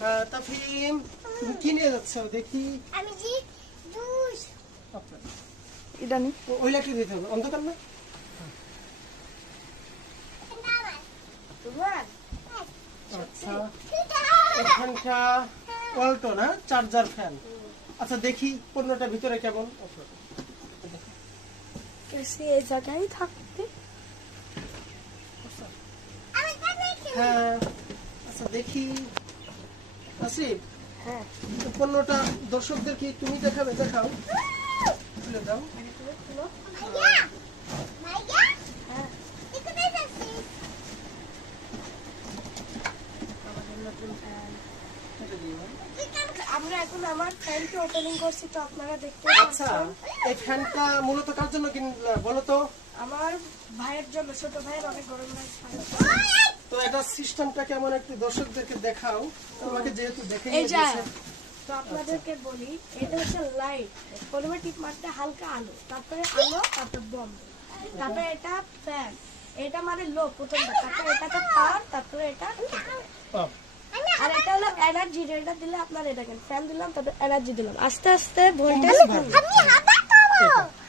আহ, তাফিম তুমি কি নিয়ে যাচ্ছ দেখি। আমি জি আপনার এটা নি ওই লাইটটা দিতে হবে অন্ধকার না? আচ্ছা। এখানটা অল্টো না চার্জার ফ্যান। আচ্ছা দেখি পণ্যটা ভিতরে কেমন? এসি এই জায়গায় থাকবে আমি তো দেখি হ্যাঁ। আচ্ছা দেখি। আসিফ হ্যাঁ। পণ্যটা দর্শকদেরকে তুমি দেখাবে দেখাও। খুলে দাও। হ্যাঁ। এটা আমরা এখন আমার ওপেনিং করছি তো আপনারা দেখতে আচ্ছা এই ফ্যানটা মূলত কার জন্য কিনলে বলো তো? আমার ভাইয়ের জন্য ছোট ভাইয়ের অনেক গরম লাগে তো এটা সিস্টেমটা কেমন একটু দর্শকদেরকে দেখাও। তোমাকে যেহেতু দেখে তো আপনাদেরকে বলি এটা হচ্ছে লাইট প্রথমে টিপ মারতে হালকা আলো তারপরে আলো তারপরে বম তারপরে এটা ফ্যান এটা মানে লো প্রথমটা তারপরে এটাতে পাওয়ার তারপরে এটা আর এটা হলো এনার্জি এটা দিলে আপনার এটা কেন? ফ্যান দিলাম তারপরে এনার্জি দিলাম। আস্তে আস্তে ভোল্টেজ আমি হাতা খাব।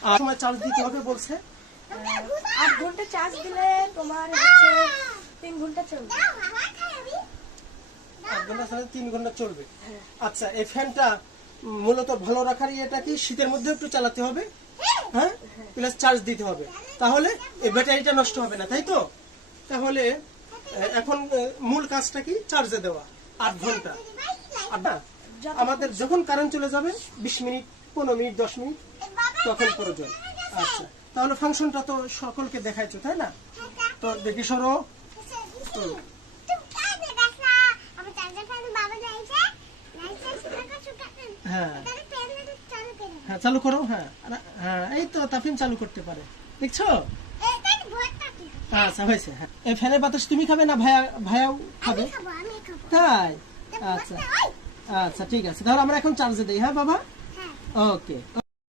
আর সময় চার্জ দিতে হবে বলছে। আট ঘণ্টা চার্জ দিলে তোমার হচ্ছে তিন ঘণ্টা চলবে। হাওয়া খাই আমি। আট ঘণ্টা ছাড়া তিন ঘণ্টা চলবে। আচ্ছা এই ফ্যানটা মূলত ভালো রাখার এটা কি? শীতের মধ্যে একটু চালাতে হবে হ্যাঁ? প্লাস চার্জ দিতে হবে। তাহলে এই ব্যাটারিটা নষ্ট হবে না তাই তো? তাহলে এখন মূল কাজটা কি? চার্জে দেওয়া। আট ঘণ্টা। না আমাদের যখন কারেন্ট চলে যাবে, বিশ মিনিট, পনেরো মিনিট, দশ মিনিট, তখন প্রয়োজন। আচ্ছা তাহলে ফাংশনটা তো সকলকে দেখাইছো, তাই না? তো দেখি সরো। হ্যাঁ। হ্যাঁ চালু করো হ্যাঁ। হ্যাঁ এই তো তাফিম চালু করতে পারে। দেখছ? আচ্ছা হয়েছে হ্যাঁ। এই ফ্যানের বাতাস তুমি খাবে না ভাইয়া ভাইয়াও খাবে? তাই? আচ্ছা। আচ্ছা ঠিক আছে। তাহলে আমরা এখন চার্জে দিই হ্যাঁ বাবা? ওকে